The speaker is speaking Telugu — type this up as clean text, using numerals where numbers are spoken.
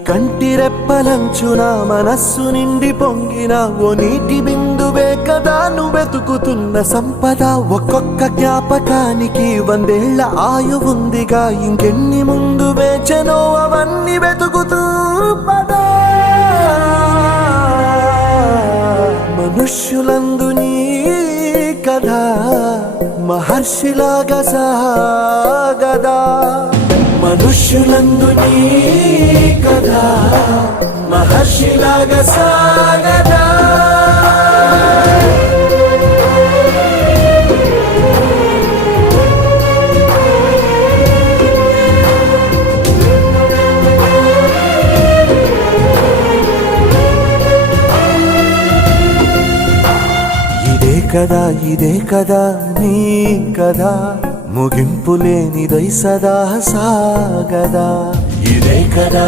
కంటిరెప్పలంచున మనస్సు నిండి పొంగిన ఓ నీటి బిందువే కదా నువ్వెతుకుతున్న సంపద. ఒక్కొక్క జ్ఞాపకానికి 100 ఏళ్ల ఆయువుందిగా, ఇంకెన్ని ముందు వేచనో అవన్నీ వెతుకుతూ పదా. మనుష్యులందు నీ కథ మహర్షిలాగా సాగదా, మనుష్యులందు నీ కథ మహర్షిలాగా సాగదా. ఇదే కదా నీ కదా, ముగింపు లేనిదై సదా సాగదా. ఇదే కదా